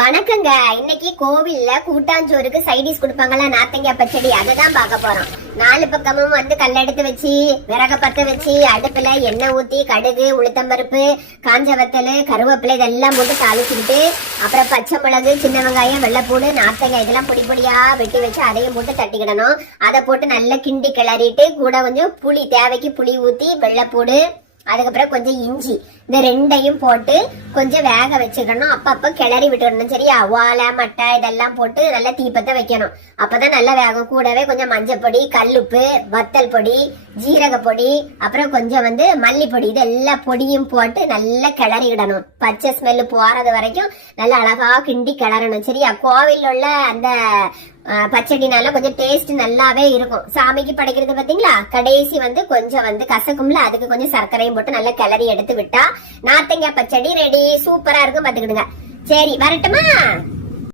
வணக்கங்க. இன்னைக்கு கோவில்ல கூட்டாஞ்சோறுக்கு சைடிஸ் கொடுப்பாங்களா? நாத்தங்காய் பச்சடி. அதை தான் பார்க்க போறோம். நாலு பக்கமும் வந்து கல்லெடுத்து வச்சு விறக பத்த வச்சு அடுப்புல எண்ணெய் ஊத்தி கடுகு உளுத்தம்பருப்பு காஞ்ச வத்தல் கருவேப்பிலை இதெல்லாம் போட்டு தாளிச்சுக்கிட்டு அப்புறம் பச்சை மிளகு சின்ன வெங்காயம் வெள்ளைப்பூடு நாத்தங்காய் இதெல்லாம் பொடி பொடியா வெட்டி வச்சு அதையும் போட்டு தட்டிக்கிடணும். அதை போட்டு நல்லா கிண்டி கிளறிட்டு கூட கொஞ்சம் புளி தேவைக்கு புளி ஊத்தி வெள்ளைப்பூடு அதுக்கப்புறம் கொஞ்சம் இஞ்சி இந்த ரெண்டையும் போட்டு கொஞ்சம் வேக வச்சுக்கணும். அப்பப்போ கிளறி விட்டுடணும் சரியா ஓலை மட்டை இதெல்லாம் போட்டு நல்லா தீப்பத்தை வைக்கணும். அப்பதான் நல்லா வேகும். கூடவே கொஞ்சம் மஞ்சப்பொடி கல்லுப்பு வத்தல் பொடி ஜீரக பொடி அப்புறம் கொஞ்சம் வந்து மல்லிப்பொடி. இது எல்லா பொடியும் போட்டு நல்லா கிளறி விடணும். பச்சை ஸ்மெல்லு போறது வரைக்கும் நல்லா அழகா கிண்டி கிளறணும். சரியா? கோவில் உள்ள அந்த பச்சடினால கொஞ்சம் டேஸ்ட் நல்லாவே இருக்கும். சாமிக்கு படைக்கிறது பாத்தீங்களா? கடைசி வந்து கொஞ்சம் வந்து கசக்கும்ல அதுக்கு கொஞ்சம் சர்க்கரையும் போட்டு நல்லா கிளறி எடுத்து விட்டா நாத்தங்காய் பச்சடி ரெடி சூப்பரா இருக்கும் பாத்துக்கிடுங்க. சரி வரட்டுமா?